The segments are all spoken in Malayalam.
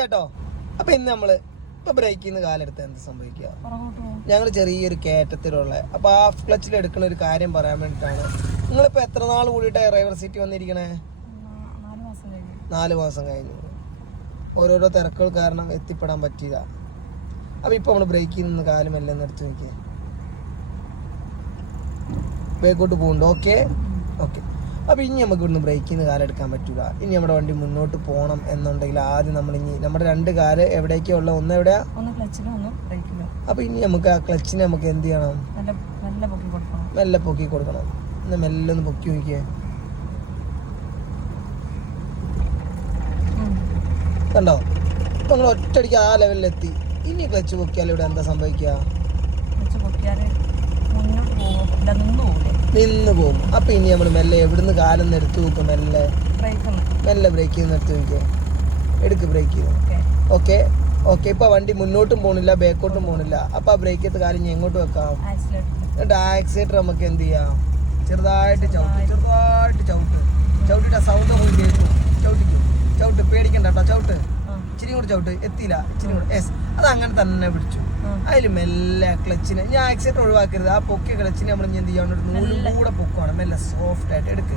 കേട്ടോ. അപ്പൊ ഇന്ന് നമ്മള് ഇപ്പൊ ബ്രേക്ക് ചെയ്യുന്ന കാലെടുത്ത് എന്ത് സംഭവിക്കുക? ഞങ്ങൾ ചെറിയൊരു കയറ്റത്തിലുള്ള അപ്പൊ ഹാഫ് ക്ലച്ചിൽ എടുക്കുന്ന ഒരു കാര്യം പറയാൻ വേണ്ടിട്ടാണ്. നിങ്ങളിപ്പോ എത്ര നാൾ കൂടിയിട്ട് ഡ്രൈവർ സീറ്റ് വന്നിരിക്കണേ? 4 മാസം കഴിഞ്ഞു. ഓരോരോ തിരക്കുകൾ കാരണം എത്തിപ്പെടാൻ പറ്റിയില്ല. അപ്പൊ ഇപ്പൊ നമ്മള് ബ്രേക്ക് ചെയ്യുന്ന കാലം എല്ലാം എടുത്ത് നോക്കിയേ, ബേക്കോട്ട് പോകുന്നുണ്ട്. Okay okay. അപ്പോൾ ഇനി നമുക്ക് ഇവിടുന്ന് ബ്രേക്ക് ചെയ്യുന്ന കാലം എടുക്കാൻ പറ്റില്ല. ഇനി നമ്മുടെ വണ്ടി മുന്നോട്ട് പോകണം എന്നുണ്ടെങ്കിൽ ആദ്യം നമ്മൾ ഇനി നമ്മുടെ 2 കാല് എവിടേക്കാ ഉള്ളത്? ഒന്ന് എവിടെയാ? അപ്പോൾ ഇനി നമുക്ക് ആ ക്ലച്ചിനെ നമുക്ക് എന്ത് ചെയ്യണം? മെല്ലെ പൊക്കി കൊടുക്കണം. എന്നാൽ മെല്ലെ ഒന്ന് പൊക്കി നോക്കിയേ, കണ്ടോ? ഇപ്പം നിങ്ങൾ ഒറ്റയടിക്ക് ആ ലെവലിലെത്തി. ഇനി ക്ലച്ച് പൊക്കിയാൽ ഇവിടെ എന്താ സംഭവിക്കുക? നിന്ന് പോകും. അപ്പൊ ഇനി നമ്മൾ മെല്ലെ എവിടുന്ന് കാലൊന്ന് എടുത്തു നോക്കും, മെല്ലെ ബ്രേക്ക് ചെയ്യുന്ന എടുത്ത് നോക്കിയേ, എടുക്ക് ബ്രേക്ക് ചെയ്തു. Okay okay. ഇപ്പൊ വണ്ടി മുന്നോട്ടും പോണില്ല ബാക്കോട്ടും പോണില്ല. അപ്പൊ ആ ബ്രേക്ക് ചെയ്ത കാലം ഇനി എങ്ങോട്ട് വെക്കാം? എന്നിട്ട് ആക്സിലേറ്റർ നമുക്ക് എന്ത് ചെയ്യാം? ചെറുതായിട്ട് ചവിട്ടിട്ട് സൗണ്ട് പോയി കേൾക്കും. ചവിട്ട് പേടിക്കണ്ട കേട്ടോ, ചവിട്ട് ഇച്ചിരി കൂടെ ചവിട്ട്. എത്തിയില്ല, ഇച്ചിരി കൂടെ. യെസ്, അത് അങ്ങനെ തന്നെ പിടിച്ചു. അതിൽ മെല്ലെ ക്ലച്ചിന് ഞാൻ ആക്സിലേറ്റർ ഒഴിവാക്കരുത്. ആ പൊക്കിയ ക്ലച്ചിന് നമ്മൾ എന്ത് ചെയ്യാൻ നൂലും കൂടെ പൊക്കുവാണ്. മെല്ലെ സോഫ്റ്റ് ആയിട്ട് എടുക്ക്,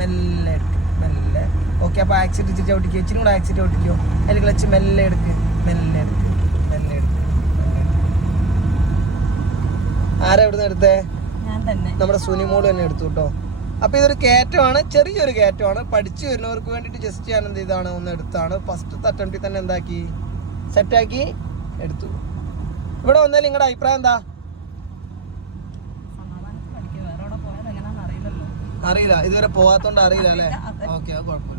മെല്ലെ എടുക്ക്, മെല്ലെ. ഓക്കെ. അപ്പോൾ ആക്സിലേറ്റർ ഇച്ചിരി ചവിട്ടിക്കോ, ഇച്ചിരി കൂടെ ആക്സിലേറ്റർ ചവിട്ടിക്കോ. അതിൽ ക്ലച്ച് മെല്ലെ എടുക്ക്, മെല്ലെ എടുക്ക്, മെല്ലെ എടുക്ക്. ആരാ എവിടുന്ന് എടുത്തേ? നമ്മുടെ സുനിമോള് തന്നെ എടുത്തു കേട്ടോ. അപ്പൊ ഇതൊരു കയറ്റമാണ്, ചെറിയൊരു കയറ്റമാണ്. പഠിച്ചു വരുന്നവർക്ക് വേണ്ടിയിട്ട് ജസ്റ്റ് ഞാൻ എന്ത് ചെയ്താണ് ഒന്ന് എടുത്താണ്. ഫസ്റ്റ് അറ്റംപ്റ്റിൽ തന്നെ എന്താക്കി സെറ്റാക്കി എടുത്തു. ഇവിടെ വന്നാൽ നിങ്ങളുടെ അഭിപ്രായം എന്താ? അറിയില്ല, ഇതുവരെ പോവാത്തോണ്ട് അറിയില്ല അല്ലേ? ഓക്കെ, അത് കുഴപ്പമില്ല.